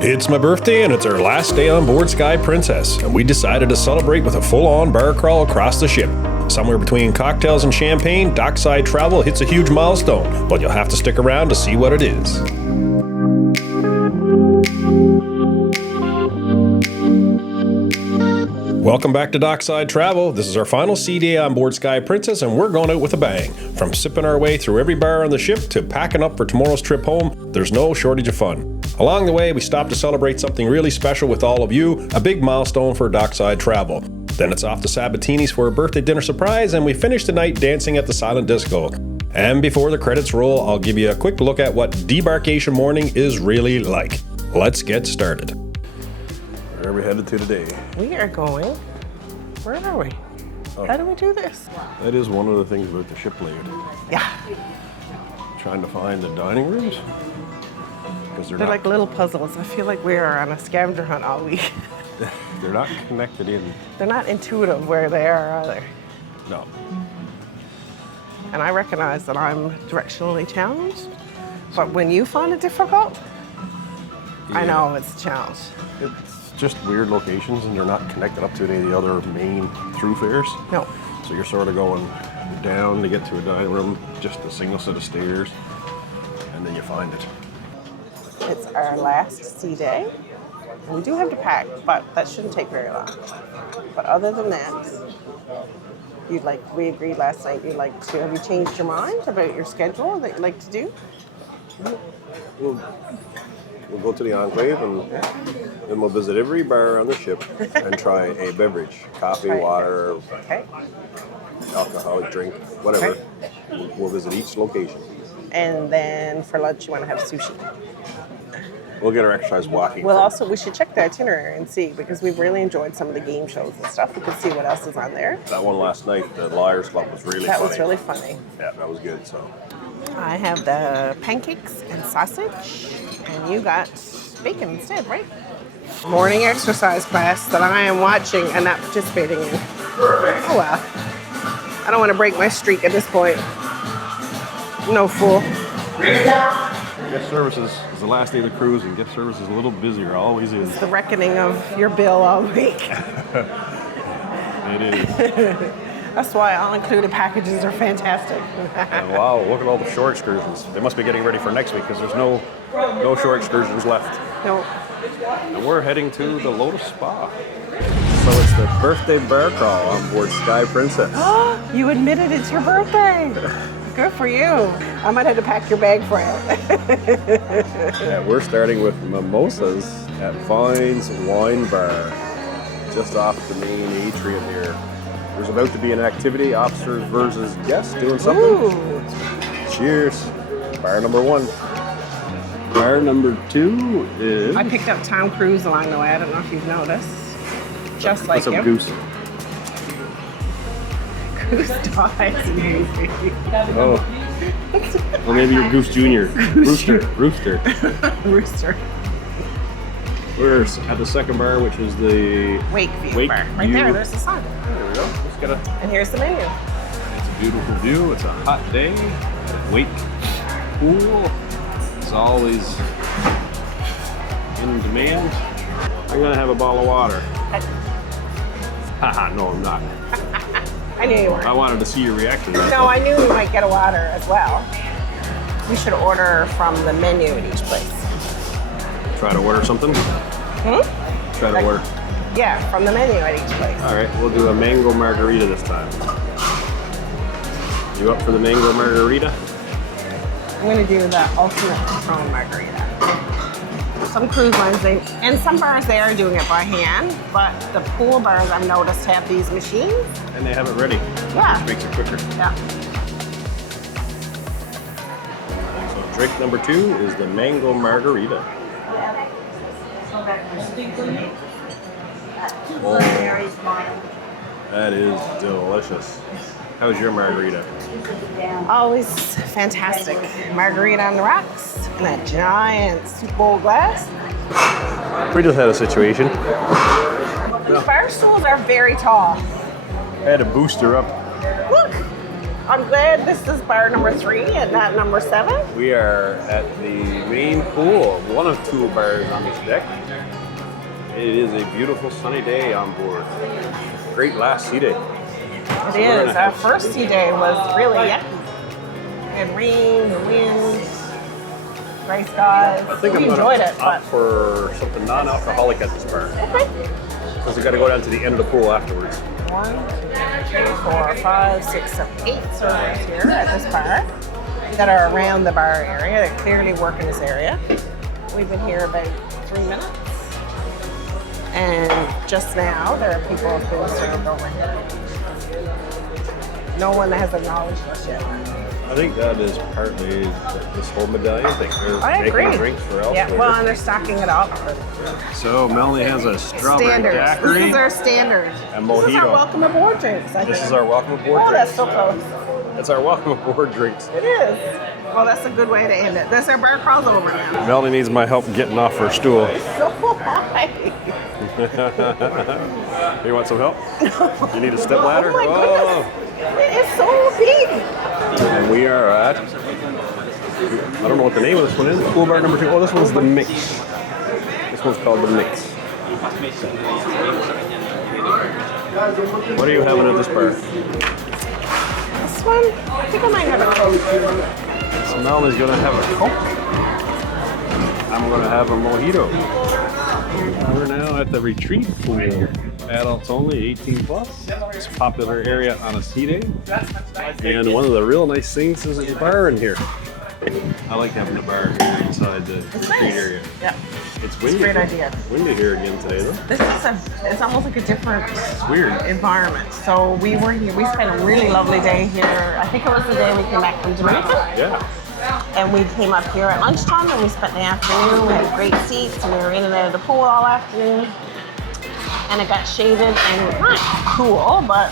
It's my birthday and it's our last day on board Sky Princess, and we decided to celebrate with a full-on bar crawl across the ship. Somewhere between cocktails and champagne, Dockside Travel hits a huge milestone, but you'll have to stick around to see what it is. Welcome back to Dockside Travel. This is our final sea day on board Sky Princess, and we're going out with a bang. From sipping our way through every bar on the ship to packing up for tomorrow's trip home, there's no shortage of fun. Along the way, we stopped to celebrate something really special with all of you, a big milestone for Dockside Travel. Then it's off to Sabatini's for a birthday dinner surprise, and we finish the night dancing at the silent disco. And before the credits roll, I'll give you a quick look at what debarkation morning is really like. Let's get started. Where are we headed to today? We are going, where are we? How do we do this? That is one of the things about the ship layout. Yeah. Trying to find the dining rooms. Because They're like little puzzles. I feel like we are on a scavenger hunt all week. They're not connected in. They're not intuitive where they are they? No. And I recognize that I'm directionally challenged, but when you find it difficult, I know it's a challenge. It's just weird locations, and they're not connected up to any of the other main thoroughfares. No. So you're sort of going down to get to a dining room, just a single set of stairs, and then you find it. It's our last sea day. And we do have to pack, but that shouldn't take very long. But other than that, we agreed last night, have you changed your mind about your schedule that you'd like to do? We'll go to the Enclave, and then we'll visit every bar on the ship and try a beverage, coffee, water, Okay. alcoholic drink, whatever. Okay. We'll visit each location. And then for lunch, you want to have sushi. We'll get our exercise walking. We should check the itinerary and see, because we've really enjoyed some of the game shows and stuff. We could see what else is on there. That one last night, the Liars Club, was really funny. That was really funny. Yeah, that was good, so. I have the pancakes and sausage, and you got bacon instead, right? Morning exercise class that I am watching and not participating in. Oh well. I don't want to break my streak at this point. No fool. Guest services is the last day of the cruise, and guest service is a little busier, always is. It's the reckoning of your bill all week. It is. That's why all-included packages are fantastic. And wow, look at all the shore excursions. They must be getting ready for next week, because there's no shore excursions left. No. And we're heading to the Lotus Spa. So it's the birthday bar crawl on board Sky Princess. You admitted it's your birthday. Good for you. I might have to pack your bag for it. Yeah, we're starting with mimosas at Vine's Wine Bar, just off the main atrium here. There's about to be an activity, officers versus guests doing something. Ooh. Cheers. Bar number 1. Bar number 2 is... I picked up Tom Cruise along the way. I don't know if you've noticed. Just like him. Goose. Goose dies in the movie. Oh. Or maybe you're Goose Jr. Rooster. Rooster. We're at the second bar, which is the Wakeview bar. Right there, there's the sun. There we go. Just gotta... And here's the menu. It's a beautiful view. It's a hot day. Wake pool. It's always in demand. I'm gonna have a bottle of water. Haha, no, I'm not. I knew you were. I wanted to see your reaction. No, I knew we might get a water as well. We should order from the menu at each place. Try to order something? Try to order. Yeah, from the menu at each place. All right, we'll do a mango margarita this time. You up for the mango margarita? I'm gonna do the ultimate Patron margarita. Some cruise lines, and some bars they are doing it by hand, but the pool bars I've noticed have these machines. And they have it ready. Yeah. Which makes it quicker. Yeah. So drink number 2 is the mango margarita. Oh, that is delicious. How's your margarita? Always fantastic. Margarita on the rocks in a giant soup bowl glass. We just had a situation. These bar stools are very tall. I had to boost her up. Look, I'm glad this is bar number 3 and not number 7. We are at the main pool, one of 2 bars on this deck. It is a beautiful sunny day on board. Great last sea day. It is. Our first sea day was really yucky. It rained, the wind, gray skies. I think we I'm enjoyed going it, to but opt for something non-alcoholic at this bar. okay. Because we got to go down to the end of the pool afterwards. 1, 2, 3, 4, 5, 6, 7, 8 servers here at this bar that are around the bar area that clearly work in this area. We've been here about 3 minutes. And just now, there are people who've been served over here. No one has acknowledged us yet. I think that is partly this whole medallion thing. They're I agree. making drinks for elsewhere. Yeah, well, and they're stocking it up. So Melanie has a strawberry Standard. daiquiri. This is our standard. And This is our mojito. welcome aboard drinks, I This think. is our welcome aboard Oh, that's drinks. so close. That's our welcome aboard drinks. It is. Well, that's a good way to end it. That's our bar crawls over now. Melanie needs my help getting off her stool. So high. You want some help? You need a step ladder? Oh my goodness. It is so big. And we are at, I don't know what the name of this one is, pool bar number 2. Oh, this one's the Mix. This one's called the Mix. What are you having at this bar? This one, I think I might have a Coke. So Melanie's going to have a Coke. I'm going to have a mojito. We're now at the retreat pool. Adults only, 18 plus. It's a popular area on a sea day. And one of the real nice things is there's a bar in here. I like having a bar here inside the retreat area. Yeah. It's windy. It's a great idea. Windy here again today, though. This is it's almost like a different Weird. environment. So we were here, we spent a really lovely day here. I think it was the day we came back from Jamaica. Yeah. And we came up here at lunchtime and we spent the afternoon. We had great seats and we were in and out of the pool all afternoon. And it got shaded and not cool, but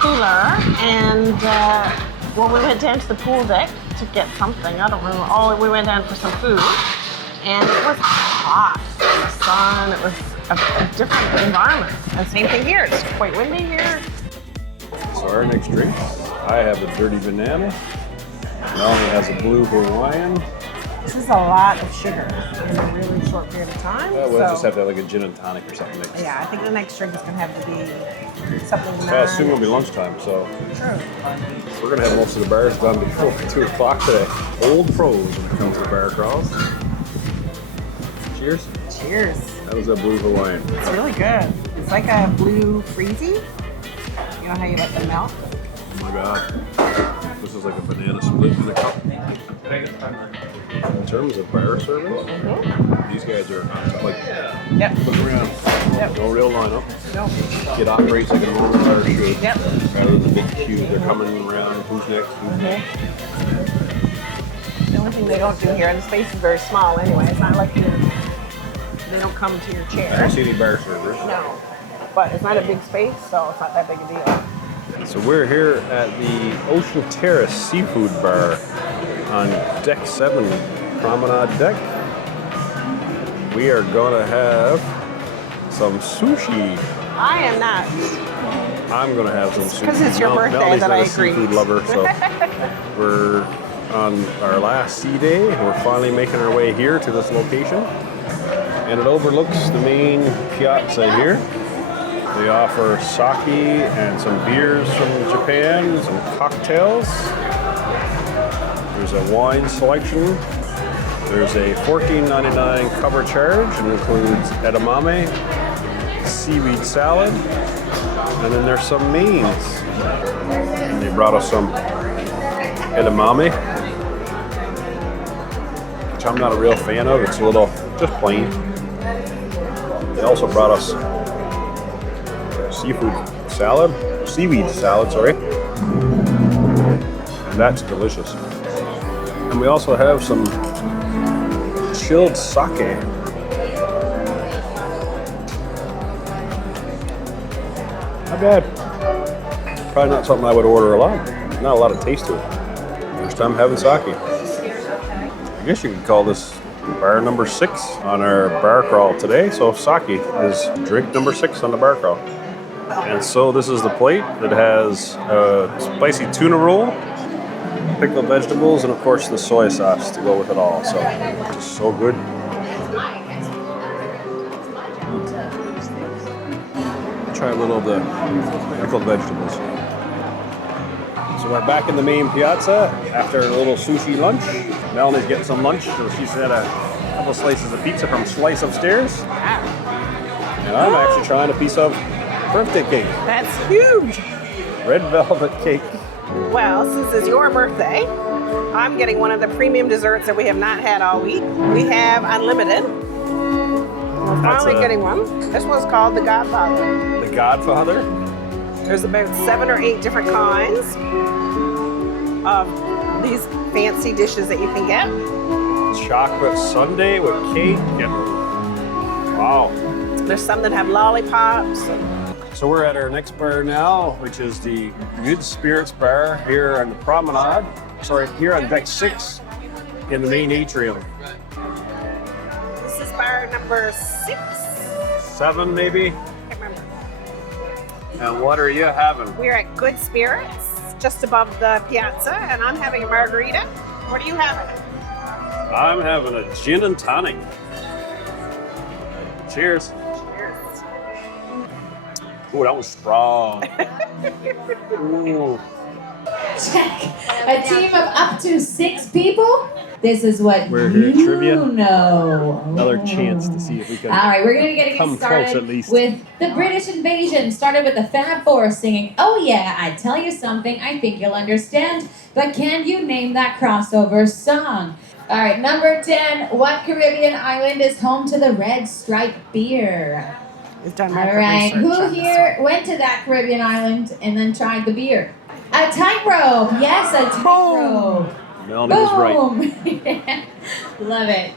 cooler. And well, we went down to the pool deck to get something. I don't remember. Oh, we went down for some food. And it was hot in the sun. It was a different environment. And same thing here. It's quite windy here. So our next drink, I have the Dirty Banana. Melanie has a Blue Hawaiian. This is a lot of sugar in a really short period of time. We'll so, just have to have like a gin and tonic or something next. yeah, I think the next drink is going to have to be something Yeah, soon will be lunchtime, so True. we're going to have most of the bars done before 2 o'clock today. Old pros when it comes to bar crawls. Cheers. Cheers. That was a Blue Hawaiian. It's really good. It's like a blue freezy. You know how you let them melt? Oh my god. This is like a banana split in a cup. In terms of bar service, these guys are like, Yep. look around. Yep. No real lineup. No. It operates like a normal bar should. Yep. Rather than the big queue, they're coming around. Who's next? Who's next? The only thing they don't do here, and the space is very small anyway. It's not like they don't come to your I chair. don't see any bar servers. No. But it's not a big space, so it's not that big a deal. So we're here at the Ocean Terrace Seafood Bar on Deck 7, Promenade Deck. We are gonna have some sushi. I am not. I'm gonna have some sushi. 'Cause it's your birthday Melanie's that not I a agreed. seafood lover, so we're on our last sea day. We're finally making our way here to this location. And it overlooks the main piazza here. They offer sake and some beers from Japan, some cocktails. There's a wine selection. There's a $14.99 cover charge and includes edamame, seaweed salad, and then there's some mains. And they brought us some edamame, which I'm not a real fan of. It's a little just plain. They also brought us seaweed salad, sorry. And that's delicious. And we also have some chilled sake. Not bad. Probably not something I would order a lot. Not a lot of taste to it. First time having sake. I guess you could call this bar number 6 on our bar crawl today. So sake is drink number 6 on the bar crawl. And so this is the plate that has spicy tuna roll, pickled vegetables, and of course the soy sauce to go with it all. So just so good. Try a little of the pickled vegetables. So we're back in the main piazza after a little sushi lunch. Melanie's getting some lunch, so she's had a couple slices of pizza from Slice upstairs. And I'm actually trying a piece of birthday cake. That's huge. Red velvet cake. Well, since it's your birthday, I'm getting one of the premium desserts that we have not had all week. We have unlimited. We're finally getting one. This one's called the Godfather. The Godfather? There's about 7 or 8 different kinds of these fancy dishes that you can get. Chocolate sundae with cake. Wow. There's some that have lollipops. So we're at our next bar now, which is the Good Spirits Bar here on the Promenade. Sorry, here on deck 6 in the main atrium. This is bar number 6. 7 maybe? I can't remember. And what are you having? We're at Good Spirits, just above the piazza, and I'm having a margarita. What are you having? I'm having a gin and tonic. Cheers. Cheers. Ooh, that was strong. Ooh. Check. A team of up to 6 people? This is what We're here at you trivia. know. Another chance to see if we can All right, we're going to be getting come started close at least. with the British invasion. Started with the Fab Four singing, "Oh yeah, I tell you something I think you'll understand, but can you name that crossover song?" All right, number 10, what Caribbean island is home to the Red Stripe beer? We've done All market right, research who on this here went to that Caribbean island and then tried the beer? A tightrope, yes, a tightrope. Melanie was right. Boom! Love it.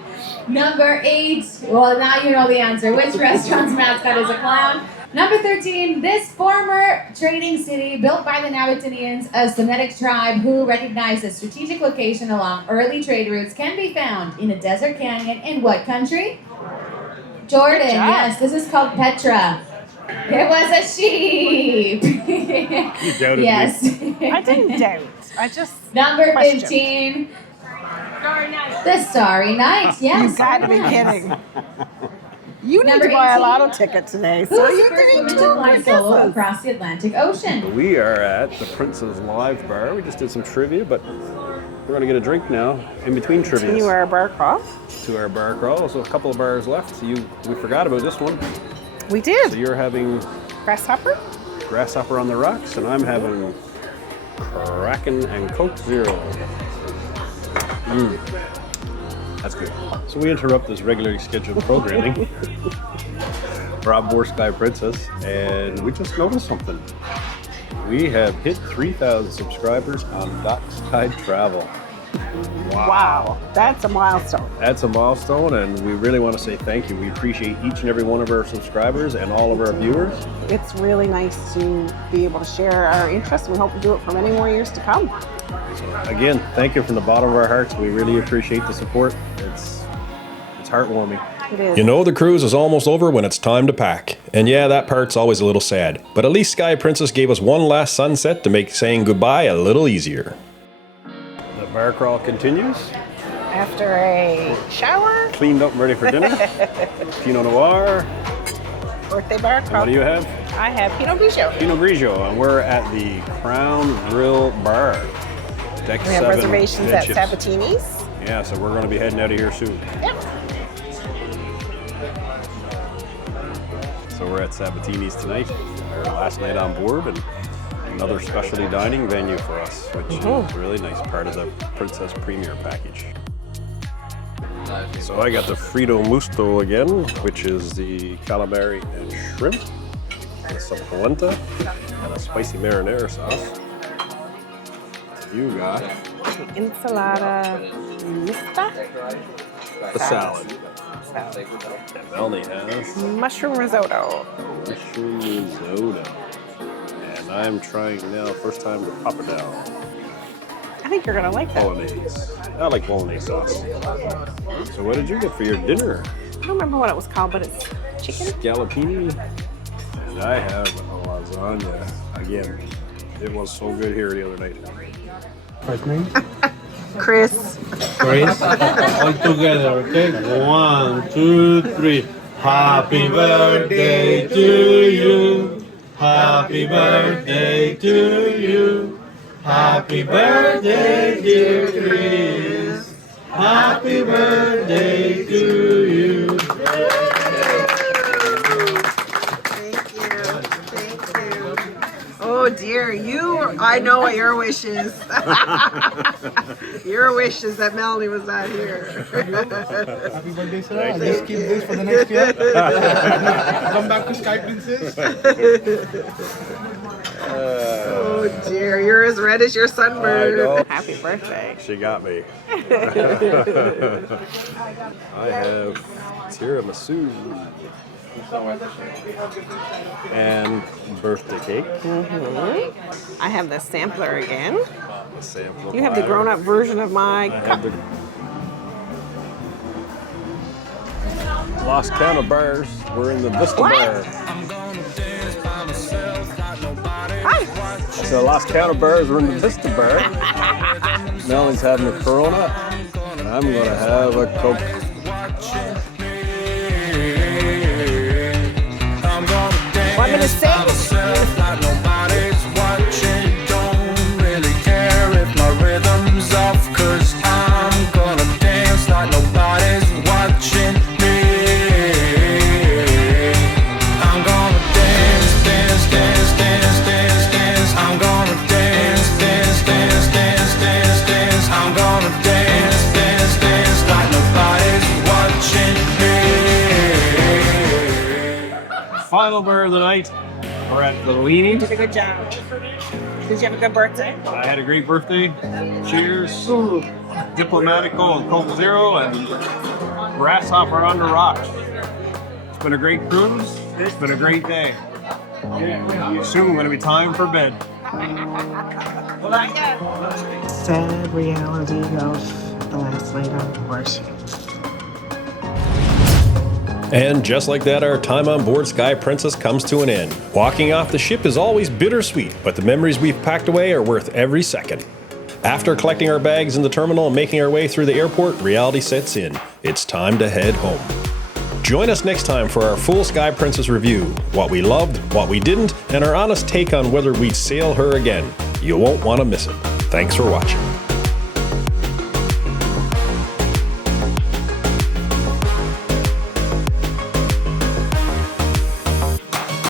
Number 8, well now you know the answer. Which restaurant's mascot is a clown? Number 13, this former trading city built by the Nabateans, a Semitic tribe who recognized a strategic location along early trade routes, can be found in a desert canyon in what country? Jordan, yes, this is called Petra. It was a sheep. You doubted yes. me. I didn't doubt. I just Number questioned. 15. The Starry Night, yes. You gotta be kidding. You need Number to buy a 18. lotto ticket today. Who So was you the first did woman to 2 fly more solo guesses. across the Atlantic Ocean? We are at the Princess Live Bar. We just did some trivia, but we're going to get a drink now in between trivia. Continue our bar crawl. To our bar crawl. So a couple of bars left. We forgot about this one. We So did. you're having Grasshopper? Grasshopper on the Rocks, and I'm having Kraken and Coke Zero. That's good. So we interrupt this regularly scheduled programming. We're on Board Sky Princess, and we just noticed something. We have hit 3,000 subscribers on Dockside Travel. Wow. That's a milestone. That's a milestone, and we really want to say thank you. We appreciate each and every one of our subscribers and all of our viewers. It's really nice to be able to share our interests. We hope to do it for many more years to come. Again, thank you from the bottom of our hearts. We really appreciate the support. It's heartwarming. It is. You know the cruise is almost over when it's time to pack. And yeah, that part's always a little sad. But at least Sky Princess gave us one last sunset to make saying goodbye a little easier. The bar crawl continues. After a shower, Cleaned up and ready for dinner. Pinot Noir. birthday bar And crawl. what do you have? I have Pinot Grigio. Pinot Grigio. And we're at the Crown Grill Bar. Deck We have 7 reservations at Chips. Sabatini's. Yeah, so we're going to be heading out of here soon. Yep. So we're at Sabatini's tonight, our last night on board, and another specialty dining venue for us, which is a really nice part of the Princess Premier package. So I got the Frito Musto again, which is the calamari and shrimp, with some polenta, and a spicy marinara sauce. You got The ensalada mista. the salad. And Melanie has Mushroom risotto. mushroom risotto. And I'm trying now, first time to pop it down. I think you're gonna like that. Bolognese. I like bolognese sauce. So what did you get for your dinner? I don't remember what it was called, but it's chicken. Scallopini. And I have a lasagna. Again, it was so good here the other night. First name? Kris. Kris. All together, okay? 1, 2, 3. Happy birthday to you. Happy birthday to you. Happy birthday, dear Kris. Happy birthday to you. Thank you. Thank you. Oh dear, I know what your wish is. Your wish is that Melanie was not here. Happy birthday, sir. I'll just keep this for the next year. Come back to Sky Princess. Oh dear, you're as red as your I know. sunburn. Happy birthday. She got me. I have tiramisu and birthday cake. I have the sampler again. A sample. You have the grown-up version of my I cup. have the Lost Count of Bars. We're in the Vista What? Bar. So Lost Count of Bars. We're in the Vista Bar. Melanie's having a Corona, and I'm gonna have a Coke. Want me to sing? Like nobody's watching. Don't really care if my rhythm's off, 'cause I'm gonna dance like nobody's watching me. I'm gonna dance, dance, dance, dance, dance, dance. I'm gonna dance, dance, dance, dance, dance, dance. I'm gonna dance, dance, dance like nobody's watching me. Final bar of the night. We're at Bellini. Did a good job. Did you have a good birthday? I had a great birthday. Cheers. Diplomatico and Coke Zero and Grasshopper on the Rocks. It's been a great cruise. It's been a great day. Soon going to be time for bed. Sad reality of the last night on board. And just like that, our time on board Sky Princess comes to an end. Walking off the ship is always bittersweet, but the memories we've packed away are worth every second. After collecting our bags in the terminal and making our way through the airport, reality sets in. It's time to head home. Join us next time for our full Sky Princess review, what we loved, what we didn't, and our honest take on whether we'd sail her again. You won't want to miss it. Thanks for watching.